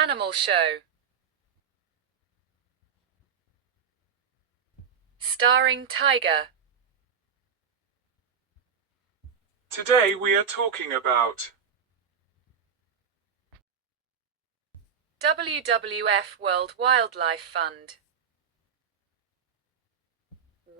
Animal show. Starring Tiger. Today we are talking about WWF World Wildlife Fund.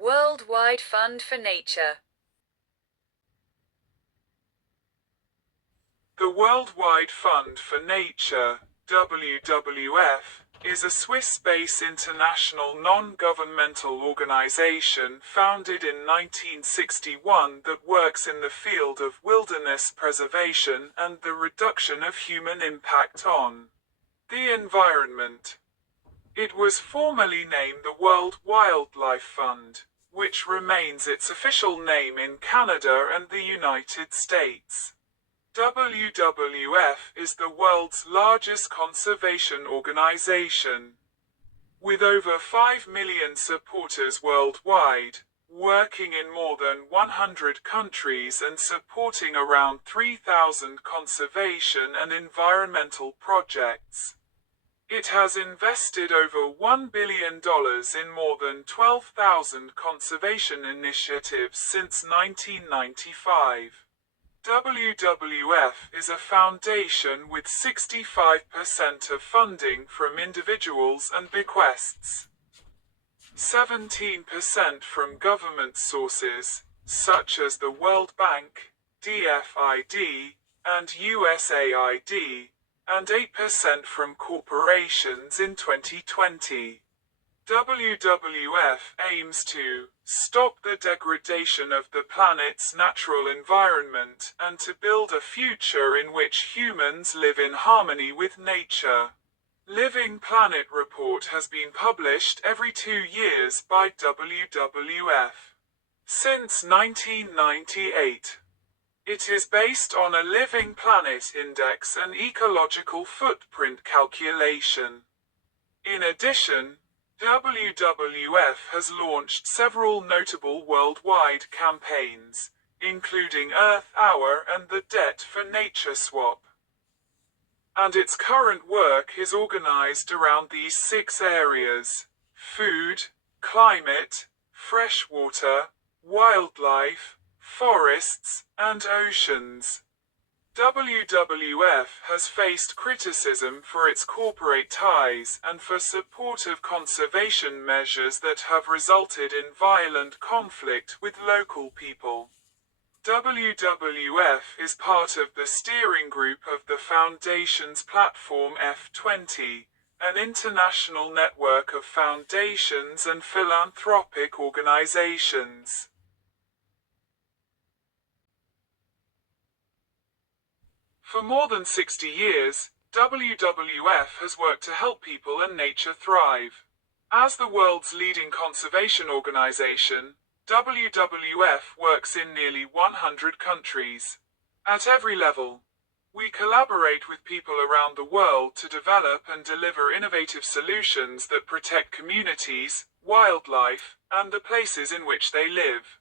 Worldwide Fund for Nature. the Worldwide Fund for Nature, WWF, is a Swiss-based international non-governmental organization founded in 1961 that works in the field of wilderness preservation and the reduction of human impact on the environment. It was formerly named the World Wildlife Fund, which remains its official name in Canada and the United States. WWF is the world's largest conservation organization, with over 5 million supporters worldwide, working in more than 100 countries and supporting around 3,000 conservation and environmental projects. It has invested over $1 billion in more than 12,000 conservation initiatives since 1995. WWF is a foundation with 65% of funding from individuals and bequests, 17% from government sources, such as the World Bank, DFID, and USAID, and 8% from corporations in 2020. WWF aims to stop the degradation of the planet's natural environment and to build a future in which humans live in harmony with nature. Living Planet report has been published every 2 years by WWF since 1998. It is based on a Living Planet Index and ecological footprint calculation. In addition, WWF has launched several notable worldwide campaigns, including Earth Hour and the Debt for Nature Swap. And its current work is organized around these 6 areas: food, climate, fresh water, wildlife, forests, and oceans. WWF has faced criticism for its corporate ties and for support of conservation measures that have resulted in violent conflict with local people. WWF is part of the steering group of the Foundation's Platform F20, an international network of foundations and philanthropic organizations. For more than 60 years, WWF has worked to help people and nature thrive. As the world's leading conservation organization, WWF works in nearly 100 countries. At every level, we collaborate with people around the world to develop and deliver innovative solutions that protect communities, wildlife, and the places in which they live.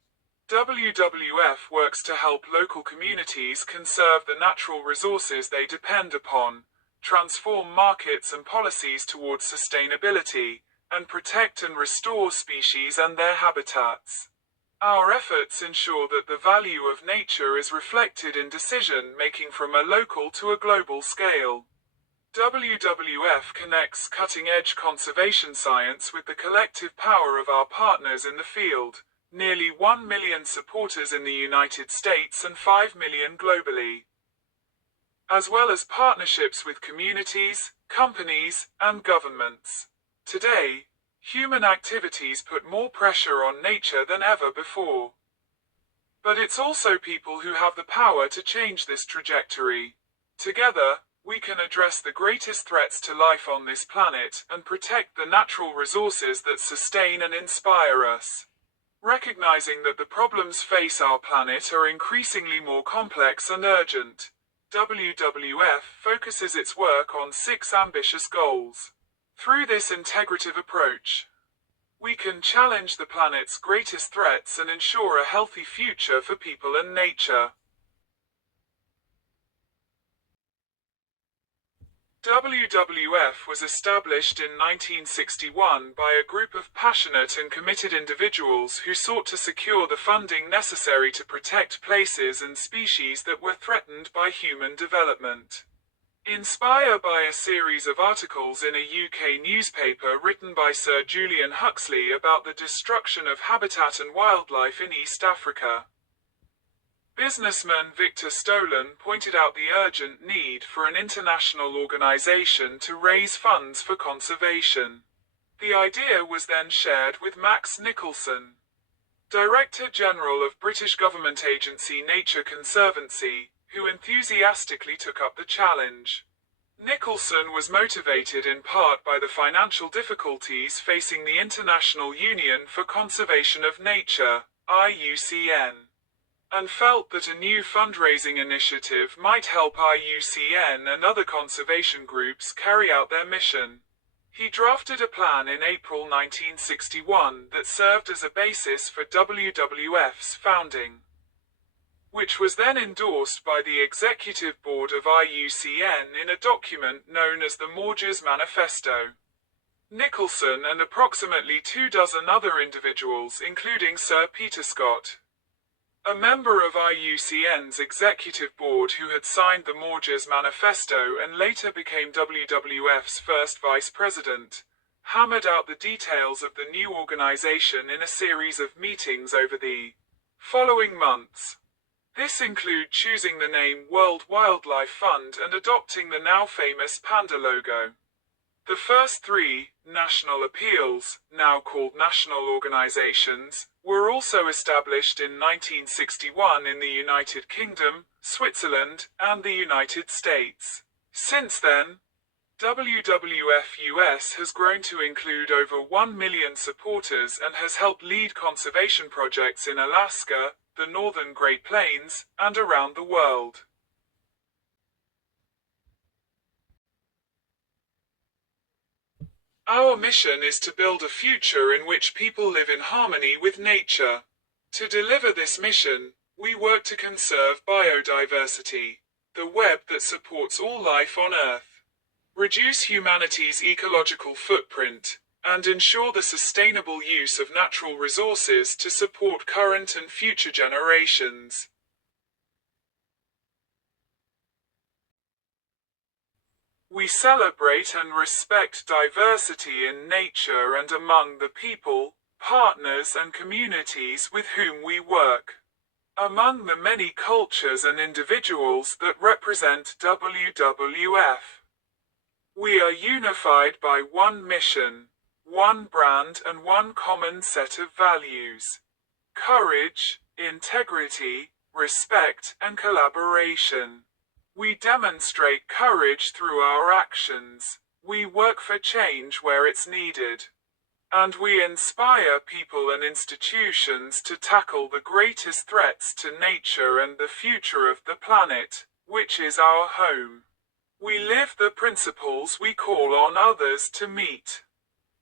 WWF works to help local communities conserve the natural resources they depend upon, transform markets and policies towards sustainability, and protect and restore species and their habitats. Our efforts ensure that the value of nature is reflected in decision-making from a local to a global scale. WWF connects cutting-edge conservation science with the collective power of our partners in the field. Nearly 1 million supporters in the United States and 5 million globally, as well as partnerships with communities, companies, and governments. Today, human activities put more pressure on nature than ever before. But it's also people who have the power to change this trajectory. Together, we can address the greatest threats to life on this planet and protect the natural resources that sustain and inspire us. Recognizing that the problems face our planet are increasingly more complex and urgent, WWF focuses its work on 6 ambitious goals. Through this integrative approach, we can challenge the planet's greatest threats and ensure a healthy future for people and nature. WWF was established in 1961 by a group of passionate and committed individuals who sought to secure the funding necessary to protect places and species that were threatened by human development. Inspired by a series of articles in a UK newspaper written by Sir Julian Huxley about the destruction of habitat and wildlife in East Africa, businessman Victor Stolen pointed out the urgent need for an international organization to raise funds for conservation. The idea was then shared with Max Nicholson, Director General of British government agency Nature Conservancy, who enthusiastically took up the challenge. Nicholson was motivated in part by the financial difficulties facing the International Union for Conservation of Nature, IUCN, and felt that a new fundraising initiative might help IUCN and other conservation groups carry out their mission. He drafted a plan in April 1961 that served as a basis for WWF's founding, which was then endorsed by the Executive Board of IUCN in a document known as the Morges Manifesto. Nicholson and approximately 24 other individuals, including Sir Peter Scott, a member of IUCN's executive board who had signed the Morges Manifesto and later became WWF's first vice president, hammered out the details of the new organization in a series of meetings over the following months. This included choosing the name World Wildlife Fund and adopting the now famous panda logo. The first three national appeals, now called national organizations, were also established in 1961 in the United Kingdom, Switzerland, and the United States. Since then, WWF US has grown to include over 1 million supporters and has helped lead conservation projects in Alaska, the Northern Great Plains, and around the world. Our mission is to build a future in which people live in harmony with nature. To deliver this mission, we work to conserve biodiversity, the web that supports all life on Earth, reduce humanity's ecological footprint, and ensure the sustainable use of natural resources to support current and future generations. We celebrate and respect diversity in nature and among the people, partners and communities with whom we work. Among the many cultures and individuals that represent WWF, we are unified by one mission, one brand and one common set of values: courage, integrity, respect and collaboration. We demonstrate courage through our actions, we work for change where it's needed, and we inspire people and institutions to tackle the greatest threats to nature and the future of the planet, which is our home. We live the principles we call on others to meet.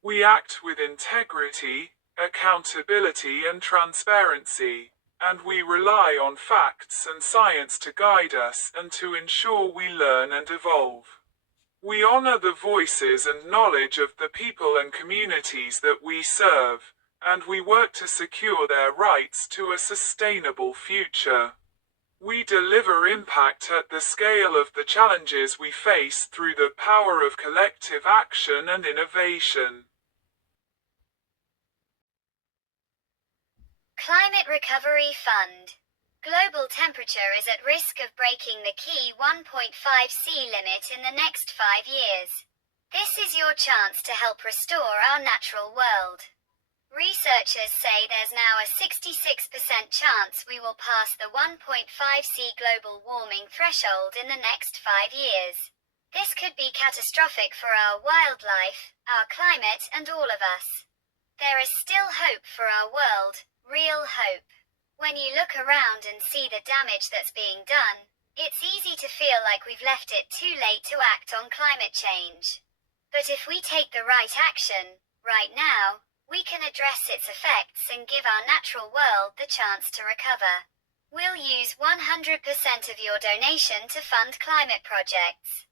We act with integrity, accountability and transparency, and we rely on facts and science to guide us and to ensure we learn and evolve. We honor the voices and knowledge of the people and communities that we serve, and we work to secure their rights to a sustainable future. We deliver impact at the scale of the challenges we face through the power of collective action and innovation. Climate Recovery Fund. Global temperature is at risk of breaking the key 1.5°C limit in the next 5 years. This is your chance to help restore our natural world. Researchers say there's now a 66% chance we will pass the 1.5°C global warming threshold in the next 5 years. This could be catastrophic for our wildlife, our climate, and all of us. There is still hope for our world, real hope. When you look around and see the damage that's being done, it's easy to feel like we've left it too late to act on climate change. But if we take the right action, right now, we can address its effects and give our natural world the chance to recover. We'll use 100% of your donation to fund climate projects.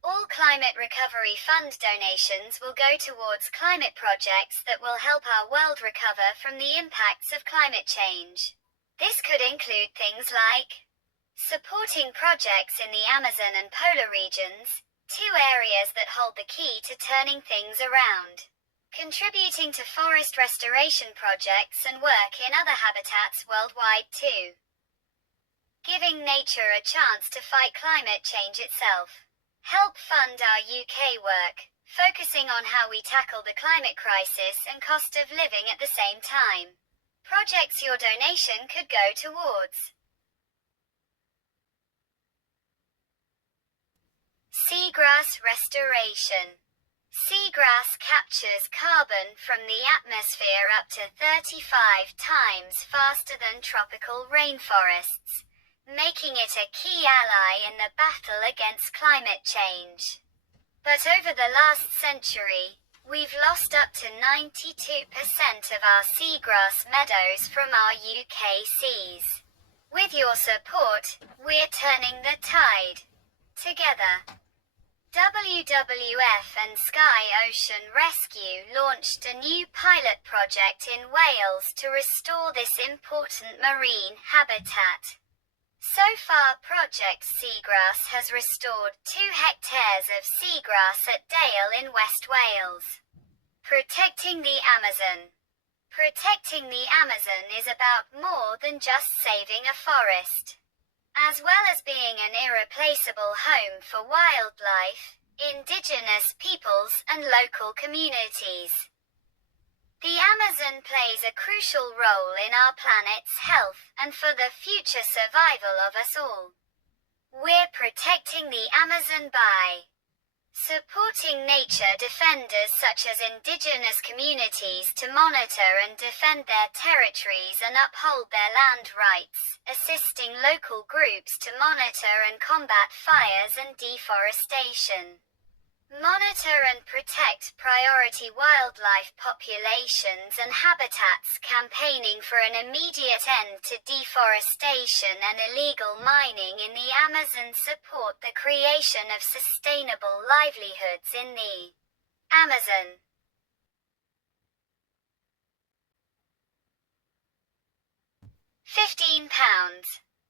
All Climate Recovery Fund donations will go towards climate projects that will help our world recover from the impacts of climate change. This could include things like supporting projects in the Amazon and polar regions, two areas that hold the key to turning things around. Contributing to forest restoration projects and work in other habitats worldwide too. Giving nature a chance to fight climate change itself. Help fund our UK work, focusing on how we tackle the climate crisis and cost of living at the same time. Projects your donation could go towards: seagrass restoration. Seagrass captures carbon from the atmosphere up to 35 times faster than tropical rainforests, making it a key ally in the battle against climate change. But over the last century, we've lost up to 92% of our seagrass meadows from our UK seas. With your support, we're turning the tide. Together. WWF and Sky Ocean Rescue launched a new pilot project in Wales to restore this important marine habitat. So far, Project Seagrass has restored 2 hectares of seagrass at Dale in West Wales. Protecting the Amazon. Protecting the Amazon is about more than just saving a forest. As well as being an irreplaceable home for wildlife, indigenous peoples and local communities. The Amazon plays a crucial role in our planet's health and for the future survival of us all. We're protecting the Amazon by supporting nature defenders such as indigenous communities to monitor and defend their territories and uphold their land rights, assisting local groups to monitor and combat fires and deforestation. Monitor and protect priority wildlife populations and habitats, campaigning for an immediate end to deforestation and illegal mining in the Amazon. Support the creation of sustainable livelihoods in the Amazon. £15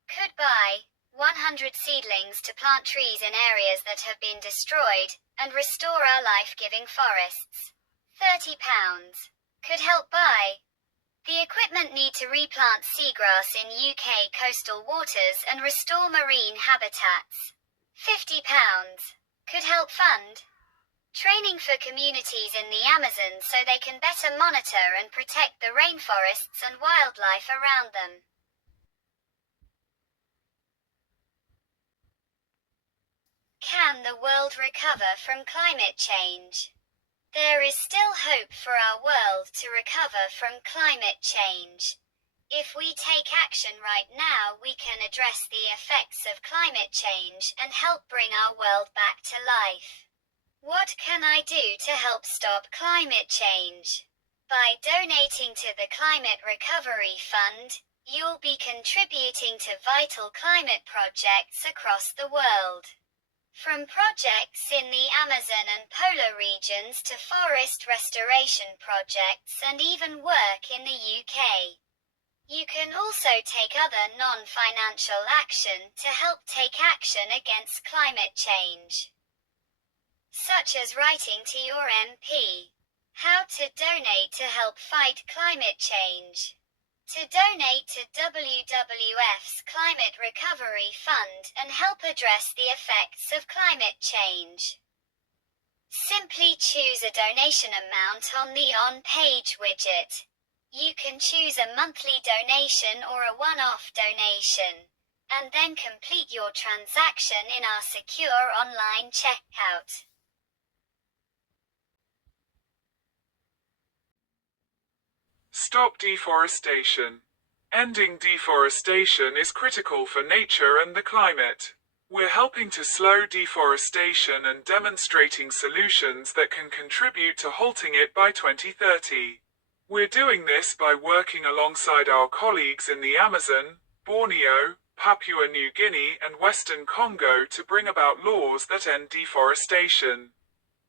could buy 100 seedlings to plant trees in areas that have been destroyed and restore our life-giving forests. £30 could help buy the equipment need to replant seagrass in UK coastal waters and restore marine habitats. £50 could help fund training for communities in the Amazon so they can better monitor and protect the rainforests and wildlife around them. Can the world recover from climate change? There is still hope for our world to recover from climate change. If we take action right now, we can address the effects of climate change and help bring our world back to life. What can I do to help stop climate change? By donating to the Climate Recovery Fund, you'll be contributing to vital climate projects across the world. From projects in the Amazon and polar regions to forest restoration projects and even work in the UK. You can also take other non-financial action to help take action against climate change, such as writing to your MP. How to donate to help fight climate change. To donate to WWF's Climate Recovery Fund and help address the effects of climate change. Simply choose a donation amount on the on-page widget. You can choose a monthly donation or a one-off donation, and then complete your transaction in our secure online checkout. Stop deforestation. Ending deforestation is critical for nature and the climate. We're helping to slow deforestation and demonstrating solutions that can contribute to halting it by 2030. We're doing this by working alongside our colleagues in the Amazon, Borneo, Papua New Guinea and Western Congo to bring about laws that end deforestation.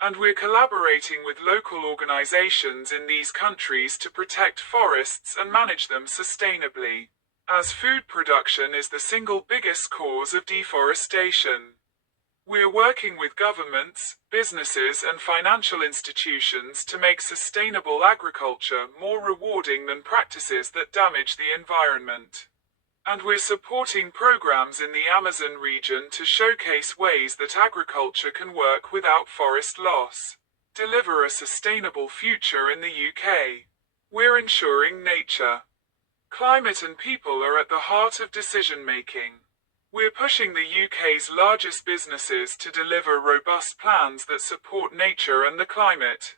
And we're collaborating with local organizations in these countries to protect forests and manage them sustainably, as food production is the single biggest cause of deforestation. We're working with governments, businesses, and financial institutions to make sustainable agriculture more rewarding than practices that damage the environment. And we're supporting programs in the Amazon region to showcase ways that agriculture can work without forest loss. Deliver a sustainable future in the UK. We're ensuring nature, climate and people are at the heart of decision making. We're pushing the UK's largest businesses to deliver robust plans that support nature and the climate,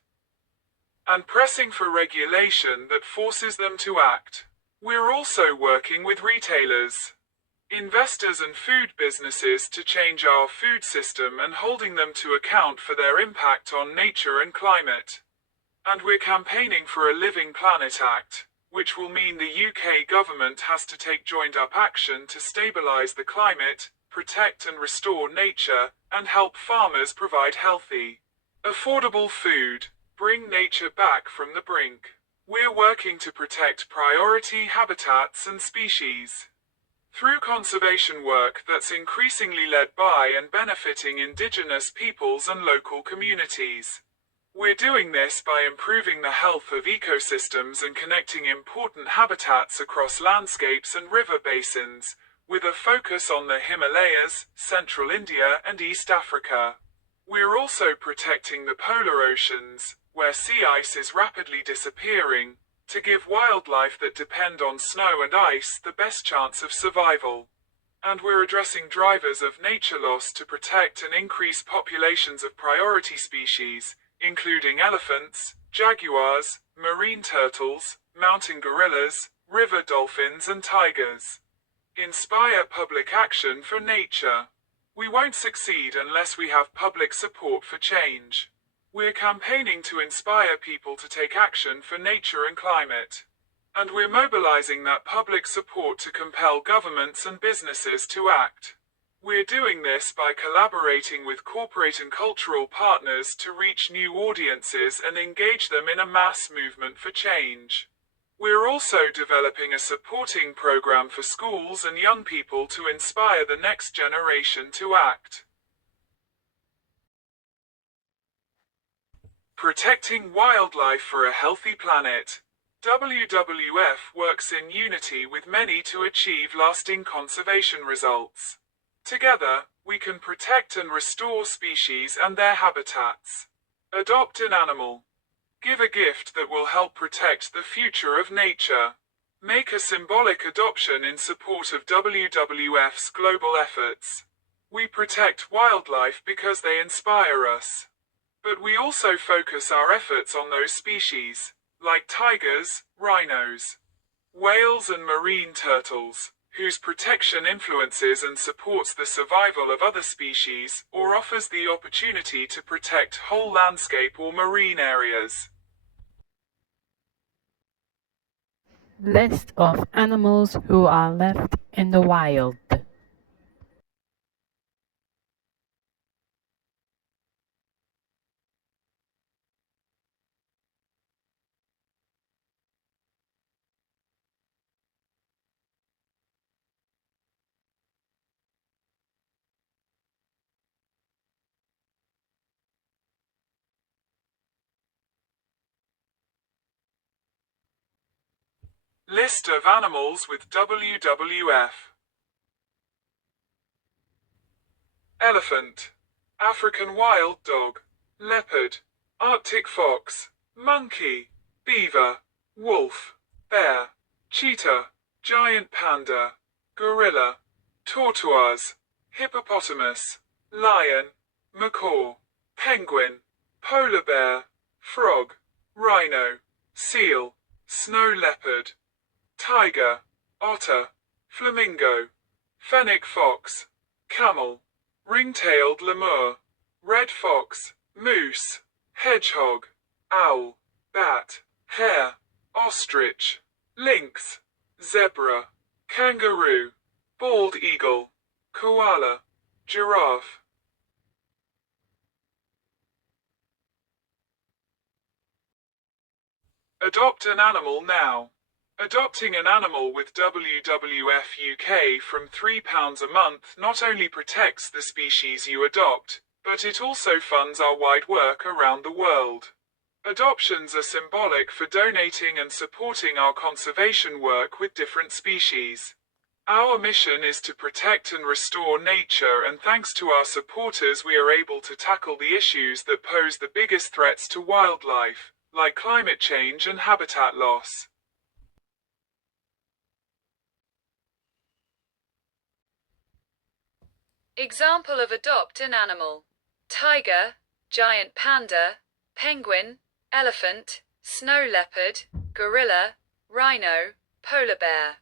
and pressing for regulation that forces them to act. We're also working with retailers, investors and food businesses to change our food system and holding them to account for their impact on nature and climate. And we're campaigning for a Living Planet Act, which will mean the UK government has to take joined-up action to stabilise the climate, protect and restore nature, and help farmers provide healthy, affordable food, bring nature back from the brink. We're working to protect priority habitats and species through conservation work that's increasingly led by and benefiting indigenous peoples and local communities. We're doing this by improving the health of ecosystems and connecting important habitats across landscapes and river basins, with a focus on the Himalayas, Central India and East Africa. We're also protecting the polar oceans, where sea ice is rapidly disappearing, to give wildlife that depend on snow and ice the best chance of survival. And we're addressing drivers of nature loss to protect and increase populations of priority species, including elephants, jaguars, marine turtles, mountain gorillas, river dolphins and tigers. Inspire public action for nature. We won't succeed unless we have public support for change. We're campaigning to inspire people to take action for nature and climate. And we're mobilizing that public support to compel governments and businesses to act. We're doing this by collaborating with corporate and cultural partners to reach new audiences and engage them in a mass movement for change. We're also developing a supporting program for schools and young people to inspire the next generation to act. Protecting wildlife for a healthy planet. WWF works in unity with many to achieve lasting conservation results. Together, we can protect and restore species and their habitats. Adopt an animal. Give a gift that will help protect the future of nature. Make a symbolic adoption in support of WWF's global efforts. We protect wildlife because they inspire us. But we also focus our efforts on those species, like tigers, rhinos, whales and marine turtles, whose protection influences and supports the survival of other species, or offers the opportunity to protect whole landscape or marine areas. List of animals who are left in the wild. List of animals with WWF. Elephant, African wild dog, leopard, Arctic fox, monkey, beaver, wolf, bear, cheetah, giant panda, gorilla, tortoise, hippopotamus, lion, macaw, penguin, polar bear, frog, rhino, seal, snow leopard, tiger, otter, flamingo, fennec fox, camel, ring-tailed lemur, red fox, moose, hedgehog, owl, bat, hare, ostrich, lynx, zebra, kangaroo, bald eagle, koala, giraffe. Adopt an animal now. Adopting an animal with WWF UK from £3 a month not only protects the species you adopt, but it also funds our wide work around the world. Adoptions are symbolic for donating and supporting our conservation work with different species. Our mission is to protect and restore nature, and thanks to our supporters we are able to tackle the issues that pose the biggest threats to wildlife, like climate change and habitat loss. Example of adopt an animal: tiger, giant panda, penguin, elephant, snow leopard, gorilla, rhino, polar bear.